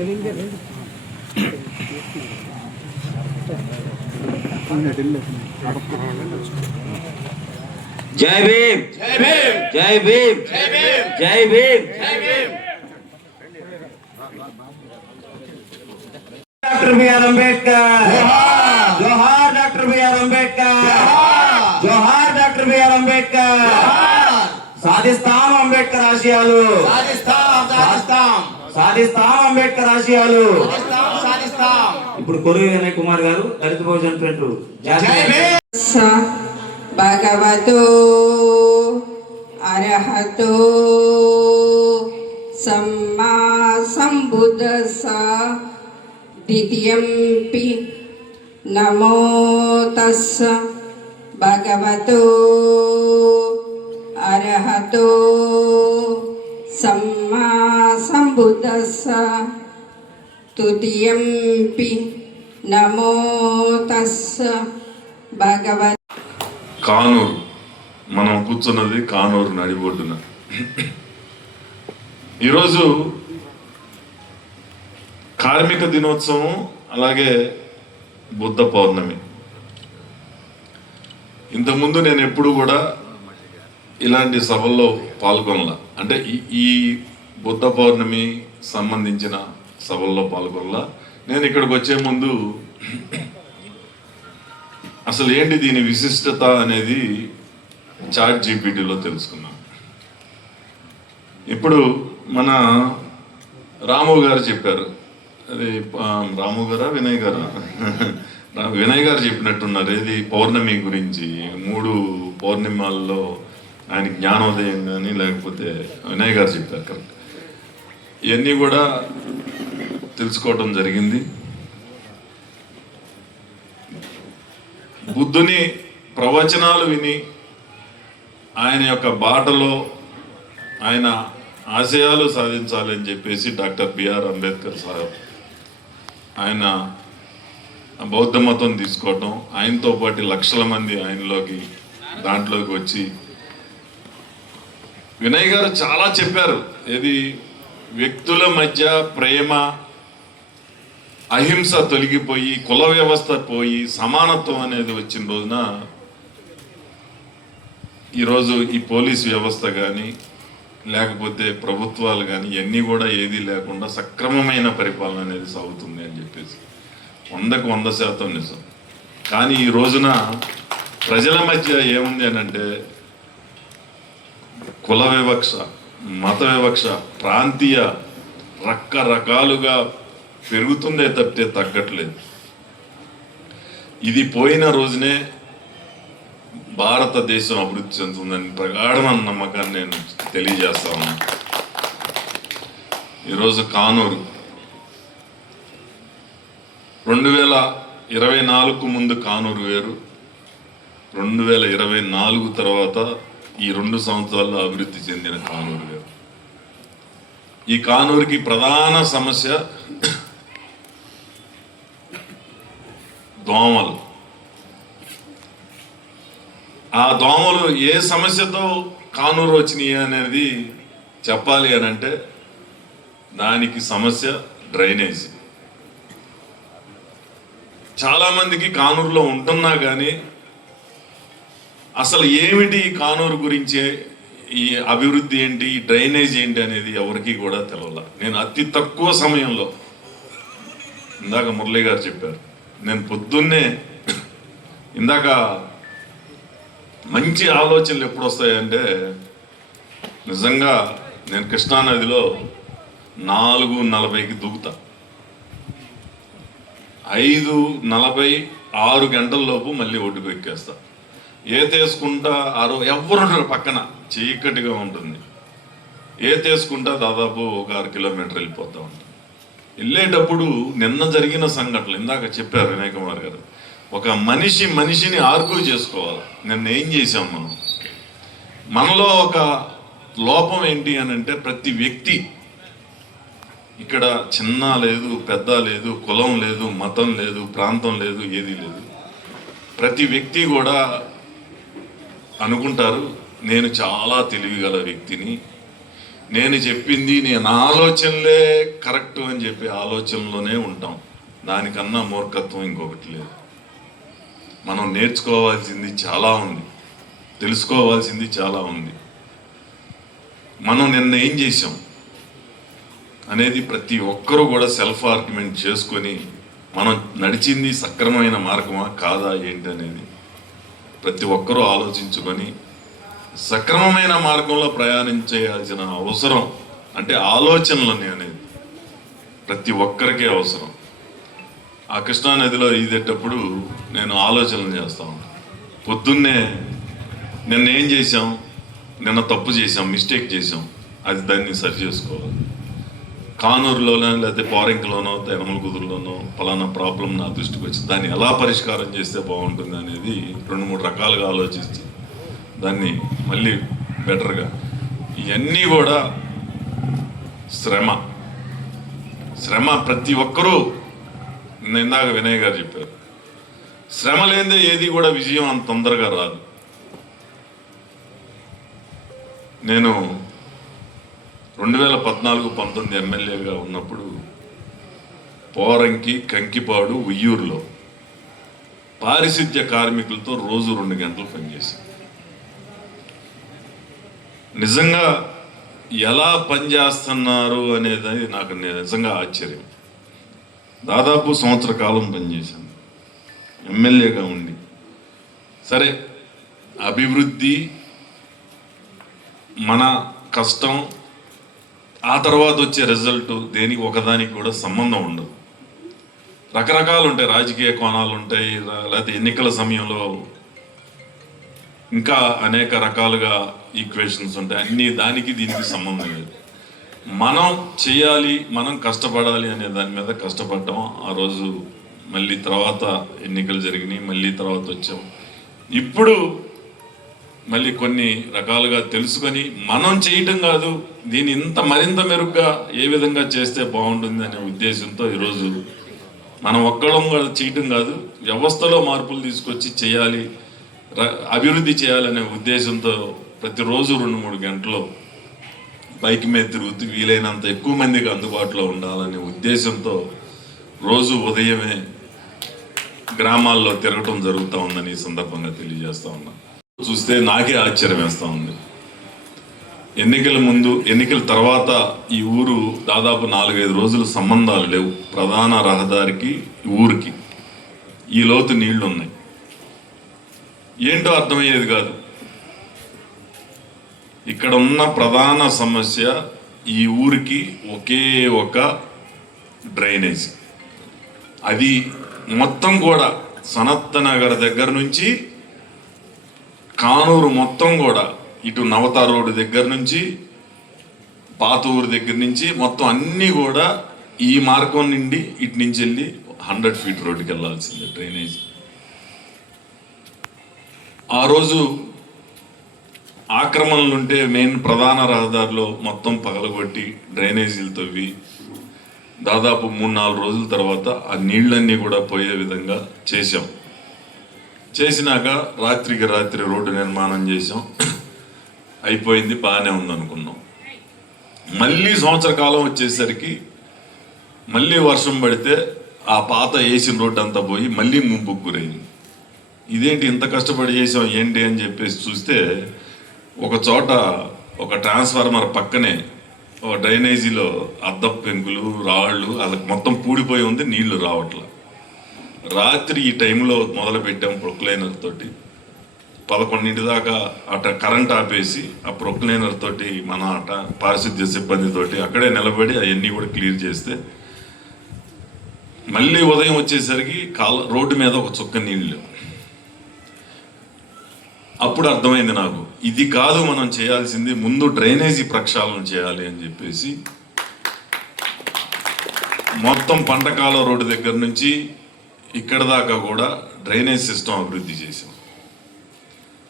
जय भीम जय भीम जय भीम जय भीम जय भीम जय Bhim. Doctor B R Ambedkar जोहार, डॉक्टर बी आर अंबेडकर जोहार, डॉक्टर बी आर अंबेडकर సాధిస్తాం అంబేద్కర్ ఆశయాలు, సాధిస్తాం అంబేద్కర్ ఆశయాలు. ఇప్పుడు కొరువి వినయ్ కుమార్ గారు దళిత బహుజన్ ఫ్రంట్ భగవతో అర్హతో సమ్మా సంబుద్ధస్స ద్వితీయంపి నమో తస్స భగవతో అర్హతో సమ్మా సంబుద్ధస్స తృతీయంపి నమో తస్స భగవత్. కానూరు, మనం కూర్చున్నది కానూరు నడిబొడ్డున. ఈరోజు కార్మిక దినోత్సవం, అలాగే బుద్ధ పౌర్ణమి. ఇంతకుముందు నేను ఎప్పుడు కూడా ఇలాంటి సభల్లో పాల్గొనలా, అంటే ఈ బుద్ధ పౌర్ణమి సంబంధించిన సభల్లో పాల్గొనలా. నేను ఇక్కడికి వచ్చే ముందు అసలు ఏంటి దీని విశిష్టత అనేది చాట్ జీపీటీలో తెలుసుకున్నాం. ఇప్పుడు మన రాము గారు చెప్పారు, అది రాము గారా వినయ్ గారా వినయ్ గారు చెప్పినట్టున్నారు, ఇది పౌర్ణమి గురించి. 3 పౌర్ణిమాల్లో ఆయన జ్ఞానోదయం కానీ, లేకపోతే వినయ్ గారు చెప్పారు కరెక్ట్. ఇవన్నీ కూడా తెలుసుకోవటం జరిగింది. బుద్ధుని ప్రవచనాలు విని ఆయన యొక్క బాటలో ఆయన ఆశయాలు సాధించాలని చెప్పేసి డాక్టర్ బిఆర్ అంబేద్కర్ సాహెబ్ ఆయన బౌద్ధ మతం తీసుకోవటం, ఆయనతో పాటు లక్షల మంది దాంట్లోకి వచ్చి వినయ్ గారు చాలా చెప్పారు. ఇది వ్యక్తుల మధ్య ప్రేమ, అహింస తొలగిపోయి కుల వ్యవస్థ పోయి సమానత్వం అనేది వచ్చిన రోజున ఈరోజు ఈ పోలీస్ వ్యవస్థ కానీ, లేకపోతే ప్రభుత్వాలు కానీ ఇవన్నీ కూడా ఏది లేకుండా సక్రమమైన పరిపాలన అనేది సాగుతుంది అని చెప్పేసి 100కు 100% నిజం. కానీ ఈ రోజున ప్రజల మధ్య ఏముంది అని అంటే కుల వివక్ష, మత వివక్ష, ప్రాంతీయ రకరకాలుగా పెరుగుతుందే తప్పితే తగ్గట్లేదు. ఇది పోయిన రోజునే భారతదేశం అభివృద్ధి చెందుతుందని ప్రగాఢమైన నమ్మకాన్ని నేను తెలియజేస్తా ఉన్నాను. ఈరోజు కానూరు 2024కు ముందు కానూరు వేరు, 2024 తర్వాత ఈ 2 సంవత్సరాల్లో అభివృద్ధి చెందిన కానూరు వేరు. ఈ కానూరుకి ప్రధాన సమస్య దోమలు. ఆ దోమలు ఏ సమస్యతో కానూరు వచ్చినాయి అనేది చెప్పాలి అని అంటే దానికి సమస్య డ్రైనేజ్. చాలామందికి కానూరులో ఉంటున్నా కానీ అసలు ఏమిటి ఈ కానూరు గురించి, ఈ అభివృద్ధి ఏంటి, ఈ డ్రైనేజ్ ఏంటి అనేది ఎవరికి కూడా తెలవాల. నేను అతి తక్కువ సమయంలో, ఇందాక మురళి గారు చెప్పారు, నేను పొద్దున్నే ఇందాక మంచి ఆలోచనలు ఎప్పుడు వస్తాయంటే నిజంగా నేను కృష్ణానదిలో 4:40కి దూకుతా, 5:46 గంటల్లోపు మళ్ళీ ఒడ్డుకు ఎక్కేస్తా. ఏతేసుకుంటా ఎవరు పక్కన చీకటిగా ఉంటుంది, ఏతేసుకుంటా దాదాపు ఒక 6 కిలోమీటర్ వెళ్ళిపోతా ఉంటాను. వెళ్ళేటప్పుడు నిన్న జరిగిన సంఘటనలు ఇందాక చెప్పారు వినయ్ కుమార్ గారు, ఒక మనిషిని ఆర్గ్యూ చేసుకోవాలి. నిన్న ఏం చేసాం మనలో ఒక లోపం ఏంటి అని అంటే ప్రతి వ్యక్తి, ఇక్కడ చిన్న లేదు, పెద్ద లేదు, కులం లేదు, మతం లేదు, ప్రాంతం లేదు, ఏది లేదు. ప్రతి వ్యక్తి కూడా అనుకుంటారు నేను చాలా తెలివిగల వ్యక్తిని, నేను చెప్పింది నా ఆలోచనలే కరెక్ట్ అని చెప్పి ఆలోచనలోనే ఉంటాం. దానికన్నా మూర్ఖత్వం ఇంకొకటి లేదు. మనం నేర్చుకోవాల్సింది చాలా ఉంది, తెలుసుకోవాల్సింది చాలా ఉంది. మనం నిన్న ఏం చేసాం అనేది ప్రతి ఒక్కరూ కూడా సెల్ఫ్ ఆర్గ్యుమెంట్ చేసుకొని మనం నడిచింది సక్రమమైన మార్గమా కాదా ఏంటి అనేది ప్రతి ఒక్కరూ ఆలోచించుకొని సక్రమమైన మార్గంలో ప్రయాణించేయాల్సిన అవసరం, అంటే ఆలోచనలు అనేది ప్రతి ఒక్కరికి అవసరం. ఆ కృష్ణానదిలో ఈదేటప్పుడు నేను ఆలోచనలు చేస్తా ఉంటాను. పొద్దున్నే నిన్న ఏం చేసాం, నిన్న తప్పు చేసాం, మిస్టేక్ చేసాం, అది దాన్ని సరి చేసుకోవాలి. కానూరులోనో లేకపోతే పోరింకలోనో తెరమల కుదురులోనో పలానా ప్రాబ్లం నా దృష్టికి వచ్చి దాన్ని ఎలా పరిష్కారం చేస్తే బాగుంటుంది అనేది 2-3 రకాలుగా ఆలోచించి దాన్ని మళ్ళీ బెటర్గా, ఇవన్నీ కూడా శ్రమ ప్రతి ఒక్కరూ. ఇందాక వినయ్ గారు చెప్పారు, శ్రమ లేదే ఏది కూడా విజయం అంత తొందరగా రాదు. నేను 2014-19 ఎమ్మెల్యేగా ఉన్నప్పుడు పోరంకి, కంకిపాడు, ఉయ్యూరులో పారిశుద్ధ్య కార్మికులతో రోజు 2 గంటలు పనిచేశాను. నిజంగా ఎలా పనిచేస్తున్నారు అనేది నాకు నిజంగా ఆశ్చర్యం. దాదాపు సంవత్సర కాలం పనిచేశాను ఎమ్మెల్యేగా ఉండి. సరే, అభివృద్ధి, మన కష్టం, ఆ తర్వాత వచ్చే రిజల్ట్ దేనికి ఒకదానికి కూడా సంబంధం ఉండదు. రకరకాలు ఉంటాయి, రాజకీయ కోణాలు ఉంటాయి, లేకపోతే ఎన్నికల సమయంలో ఇంకా అనేక రకాలుగా ఈక్వేషన్స్ ఉంటాయి. అన్ని దానికి దీనికి సంబంధం లేదు. మనం చేయాలి, మనం కష్టపడాలి అనే దాని మీద కష్టపడ్డాం. ఆ రోజు మళ్ళీ తర్వాత ఎన్నికలు జరిగినాయి, మళ్ళీ తర్వాత వచ్చాం. ఇప్పుడు మళ్ళీ కొన్ని రకాలుగా తెలుసుకొని మనం చేయటం కాదు, దీన్ని మరింత మెరుగ్గా ఏ విధంగా చేస్తే బాగుంటుంది అనే ఉద్దేశంతో ఈరోజు మనం ఒక్కడం చేయటం కాదు, వ్యవస్థలో మార్పులు తీసుకొచ్చి చేయాలి, అభివృద్ధి చేయాలనే ఉద్దేశంతో ప్రతిరోజు 2-3 గంటలు బైక్ మీద తిరుగుతూ వీలైనంత ఎక్కువ మందికి అందుబాటులో ఉండాలనే ఉద్దేశంతో రోజు ఉదయమే గ్రామాల్లో తిరగటం జరుగుతూ ఉందని ఈ సందర్భంగా తెలియజేస్తా ఉన్నా. చూస్తే నాకే ఆశ్చర్యం వేస్తూ ఉంది. ఎన్నికల ముందు, ఎన్నికల తర్వాత ఈ ఊరు దాదాపు 4-5 రోజులు సంబంధాలు లేవు. ప్రధాన రహదారికి ఊరికి ఈ లోతు నీళ్లు ఉన్నాయి. ఏంటో అర్థమయ్యేది కాదు. ఇక్కడ ఉన్న ప్రధాన సమస్య ఈ ఊరికి ఒకే ఒక డ్రైనేజ్. అది మొత్తం కూడా సనత్ నగర్ దగ్గర నుంచి కానూరు మొత్తం కూడా, ఇటు నవతా రోడ్డు దగ్గర నుంచి పాత ఊరు దగ్గర నుంచి మొత్తం అన్నీ కూడా ఈ మార్గం నుండి ఇటు నుంచి వెళ్ళి 100 ఫీట్ రోడ్డుకి వెళ్ళాల్సిందే డ్రైనేజ్. ఆ రోజు ఆక్రమణలుంటే మెయిన్ ప్రధాన రహదారిలో మొత్తం పగలగొట్టి డ్రైనేజీలు తవ్వి దాదాపు 3-4 రోజుల తర్వాత ఆ నీళ్ళన్నీ కూడా పోయే విధంగా చేశాం. చేసినాక రాత్రికి రాత్రి రోడ్డు నిర్మాణం చేసాం, అయిపోయింది, బాగానే ఉందనుకున్నాం. మళ్ళీ సంవత్సర కాలం వచ్చేసరికి మళ్ళీ వర్షం పడితే ఆ పాత వేసిన రోడ్డు అంతా పోయి మళ్ళీ ముంపుకు గురైంది. ఇదేంటి ఇంత కష్టపడి చేసాం ఏంటి అని చెప్పేసి చూస్తే ఒక చోట ఒక ట్రాన్స్ఫార్మర్ పక్కనే ఒక డ్రైనేజీలో అద్దపు పెంకులు, రాళ్ళు అది మొత్తం పూడిపోయి ఉంది, నీళ్లు రావట్ల. రాత్రి ఈ టైంలో మొదలు పెట్టాం ప్రొక్లైనర్ తోటి. 11 దాకా అట కరెంట్ ఆపేసి ఆ ప్రొక్లైనర్ తోటి మన పారిశుద్ధ్య సిబ్బందితోటి అక్కడే నిలబడి అవన్నీ కూడా క్లియర్ చేస్తే మళ్ళీ ఉదయం వచ్చేసరికి రోడ్డు మీద ఒక చుక్క నీళ్ళు. అప్పుడు అర్థమైంది నాకు, ఇది కాదు మనం చేయాల్సింది, ముందు డ్రైనేజీ ప్రక్షాళన చేయాలి అని చెప్పేసి మొత్తం పంటకాల రోడ్డు దగ్గర నుంచి ఇక్కడ దాకా కూడా డ్రైనేజ్ సిస్టమ్ అభివృద్ధి చేసాం.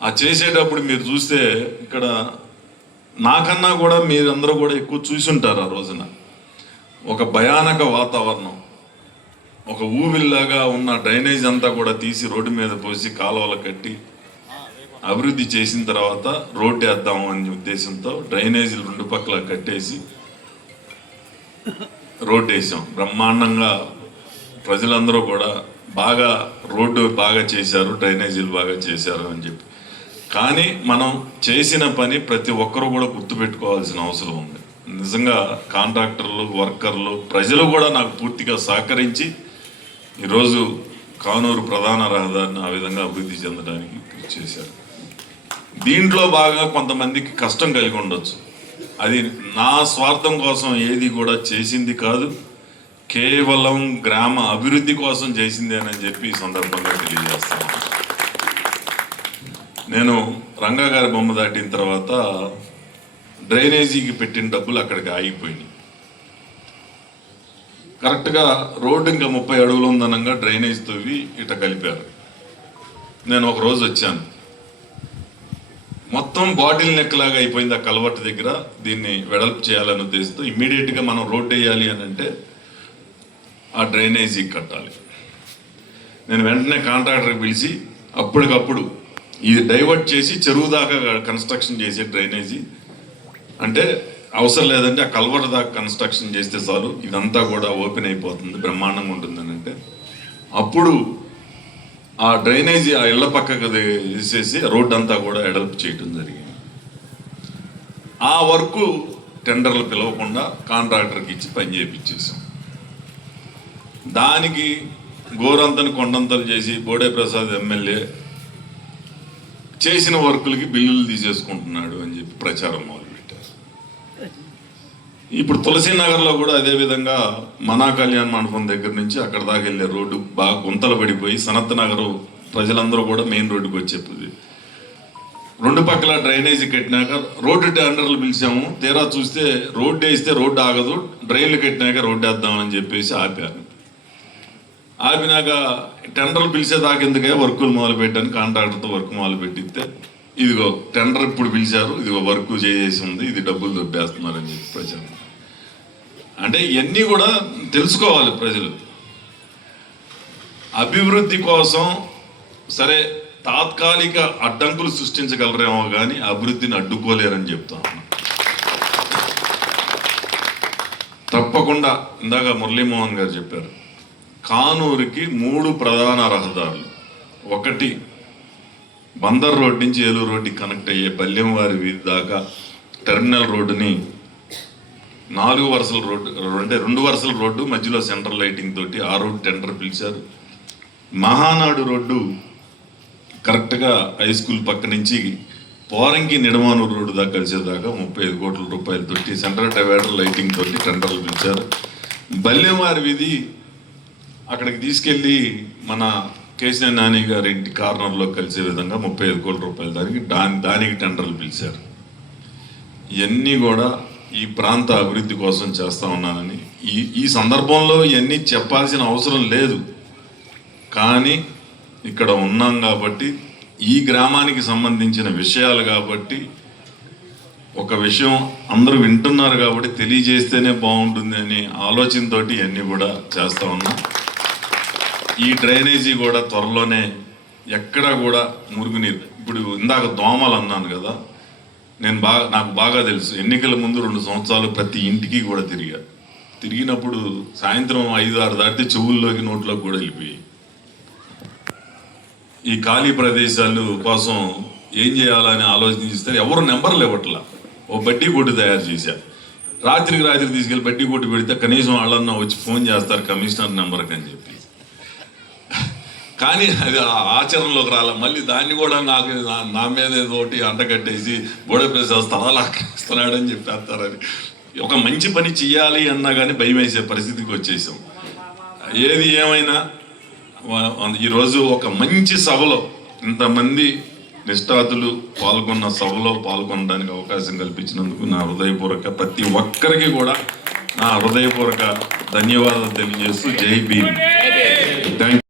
ఆ చేసేటప్పుడు మీరు చూస్తే ఇక్కడ నాకన్నా కూడా మీరందరూ కూడా ఎక్కువ చూసుంటారు. ఆ రోజున ఒక భయానక వాతావరణం, ఒక ఊబిల్లాగా ఉన్న డ్రైనేజ్ అంతా కూడా తీసి రోడ్డు మీద పోసి కాలువలు కట్టి అభివృద్ధి చేసిన తర్వాత రోడ్డు వేద్దాము అనే ఉద్దేశంతో డ్రైనేజీలు రెండు పక్కల కట్టేసి రోడ్డు వేసాం. బ్రహ్మాండంగా ప్రజలందరూ కూడా బాగా రోడ్డు బాగా చేశారు, డ్రైనేజీలు బాగా చేశారు అని చెప్పి. కానీ మనం చేసిన పని ప్రతి ఒక్కరూ కూడా గుర్తుపెట్టుకోవాల్సిన అవసరం ఉంది. నిజంగా కాంట్రాక్టర్లు, వర్కర్లు, ప్రజలు కూడా నాకు పూర్తిగా సహకరించి ఈరోజు కానూరు ప్రధాన రహదారిని ఆ విధంగా అభివృద్ధి చెందడానికి కృషి చేశారు. దీంట్లో బాగా కొంతమందికి కష్టం కలిగి ఉండొచ్చు. అది నా స్వార్థం కోసం ఏది కూడా చేసింది కాదు, కేవలం గ్రామ అభివృద్ధి కోసం చేసింది అని చెప్పి ఈ సందర్భంగా తెలియజేస్తాను. నేను రంగా గారి బొమ్మ దాటిన తర్వాత డ్రైనేజీకి పెట్టిన డబ్బులు అక్కడికి ఆగిపోయినాయి. కరెక్ట్గా రోడ్డు ఇంకా 30 అడుగులు ఉందనంగా డ్రైనేజ్ తవ్వి ఇట కలిపారు. నేను ఒక రోజు వచ్చాను, మొత్తం బాటిల్ నెక్ లాగా అయిపోయింది ఆ కలవట్టు దగ్గర. దీన్ని వెడల్పు చేయాలనే ఉద్దేశంతో ఇమ్మీడియట్గా మనం రోడ్డు వేయాలి అని అంటే ఆ డ్రైనేజీ కట్టాలి. నేను వెంటనే కాంట్రాక్టర్కి పిలిచి అప్పటికప్పుడు ఇది డైవర్ట్ చేసి చెరువు దాకా కన్స్ట్రక్షన్ చేసే డ్రైనేజీ అంటే అవసరం లేదంటే ఆ కల్వర్ దాకా కన్స్ట్రక్షన్ చేస్తే చాలు, ఇదంతా కూడా ఓపెన్ అయిపోతుంది, బ్రహ్మాండంగా ఉంటుందని అంటే అప్పుడు ఆ డ్రైనేజీ ఆ ఇళ్ల పక్కకు తీసేసి రోడ్డు అంతా కూడా ఎడల్పు చేయటం జరిగింది. ఆ వర్క్ టెండర్లు పిలవకుండా కాంట్రాక్టర్కి ఇచ్చి పని చేయించేసాం. దానికి గోరంతని కొండంతలు చేసి బోడే ప్రసాద్ ఎమ్మెల్యే చేసిన వర్కులకి బిల్లులు తీసేసుకుంటున్నాడు అని చెప్పి ప్రచారం మొదలుపెట్టారు. ఇప్పుడు తులసీనగర్లో కూడా అదేవిధంగా మనా కళ్యాణ్ మండపం దగ్గర నుంచి అక్కడ దాకా వెళ్ళే రోడ్డు బాగా గుంతలు పడిపోయి సనత్ నగర్ ప్రజలందరూ కూడా మెయిన్ రోడ్డుకి వచ్చేది. రెండు పక్కల డ్రైనేజీ కట్టినాక రోడ్డు టెండర్లు పిలిచాము, తీరా చూస్తే రోడ్డు వేస్తే రోడ్డు ఆగదు, డ్రైన్లు కట్టినాక రోడ్డు వేద్దామని చెప్పేసి ఆపారు. ఆపినాక టెండర్లు పిలిచేదాకా ఎందుకే వర్కులు మొదలు పెట్టాను, కాంట్రాక్టర్తో వర్క్ మొదలు పెట్టిస్తే ఇదిగో టెండర్ ఇప్పుడు పిలిచారు, ఇదిగో వర్క్ చేసేసి ఉంది, ఇది డబ్బులు దొబ్బేస్తున్నారని చెప్పి ప్రచారం. అంటే ఇవన్నీ కూడా తెలుసుకోవాలి ప్రజలు. అభివృద్ధి కోసం సరే తాత్కాలిక అడ్డంకులు సృష్టించగలరేమో కానీ అభివృద్ధిని అడ్డుకోలేరని చెప్తాను. తప్పకుండా ఇందాక మురళీమోహన్ గారు చెప్పారు, కానూరుకి 3 ప్రధాన రహదారులు. ఒకటి బందర్ రోడ్ నుంచి ఏలూరు రోడ్డుకి కనెక్ట్ అయ్యే బల్యంవారి వీధి దాకా టెర్మినల్ రోడ్డుని 4 వరుసల రోడ్డు అంటే 2 వరుసల రోడ్డు మధ్యలో సెంట్రల్ లైటింగ్ తోటి ఆ రోడ్డు టెండర్ పిలిచారు. మహానాడు రోడ్డు కరెక్ట్గా హై స్కూల్ పక్క నుంచి పోరంకి నిడమానూరు రోడ్డు దాకా కలిసేదాకా 35 కోట్ల రూపాయలతోటి సెంట్రల్ డివైడర్ లైటింగ్ తోటి టెండర్లు పిలిచారు. బల్యంవారి వీధి అక్కడికి తీసుకెళ్ళి మన కేసీఆర్ నాని గారి ఇంటి కార్నర్లో కలిసే విధంగా 35 కోట్ల రూపాయలు దానికి టెండర్లు పిలిచారు. ఇవన్నీ కూడా ఈ ప్రాంత అభివృద్ధి కోసం చేస్తూ ఉన్నానని ఈ సందర్భంలో ఇవన్నీ చెప్పాల్సిన అవసరం లేదు, కానీ ఇక్కడ ఉన్నాం కాబట్టి ఈ గ్రామానికి సంబంధించిన విషయాలు కాబట్టి ఒక విషయం అందరూ వింటున్నారు కాబట్టి తెలియజేస్తేనే బాగుంటుంది అనే ఆలోచనతో ఇవన్నీ కూడా చేస్తూ ఉన్నాం. ఈ డ్రైనేజీ కూడా త్వరలోనే ఎక్కడా కూడా మురుగునీరు, ఇప్పుడు ఇందాక దోమలు అన్నాను కదా, నాకు బాగా తెలుసు. ఎన్నికల ముందు 2 సంవత్సరాలు ప్రతి ఇంటికి కూడా తిరిగినప్పుడు సాయంత్రం 5-6 దాటితే చెవుల్లోకి నోట్లోకి కూడా వెళ్ళిపోయి ఈ ఖాళీ ప్రదేశాలు కోసం ఏం చేయాలని ఆలోచిస్తే ఎవరు నెంబర్లు ఇవ్వట్లా. ఓ బడ్డీ కొట్టు తయారు చేశారు, రాత్రికి రాత్రి తీసుకెళ్ళి బడ్డీ కొట్టు పెడితే కనీసం వాళ్ళన్నా వచ్చి ఫోన్ చేస్తారు కమిషనర్ నెంబర్కి అని చెప్పి. కానీ అది ఆచరణలోకి రాలే. మళ్ళీ దాన్ని కూడా నా మీద ఏదో ఒకటి అంటగట్టేసి బోడే ప్రసాద్ స్థలాలు ఆక్రమిస్తున్నాడని చెప్పేస్తారని ఒక మంచి పని చెయ్యాలి అన్నా కానీ భయం వేసే పరిస్థితికి వచ్చేసాం. ఏది ఏమైనా ఈరోజు ఒక మంచి సభలో ఇంతమంది నిష్ఠాతులు పాల్గొన్న సభలో పాల్గొనడానికి అవకాశం కల్పించినందుకు నా హృదయపూర్వక ప్రతి ఒక్కరికి కూడా నా హృదయపూర్వక ధన్యవాదాలు తెలియజేస్తూ జై భీమ్. థ్యాంక్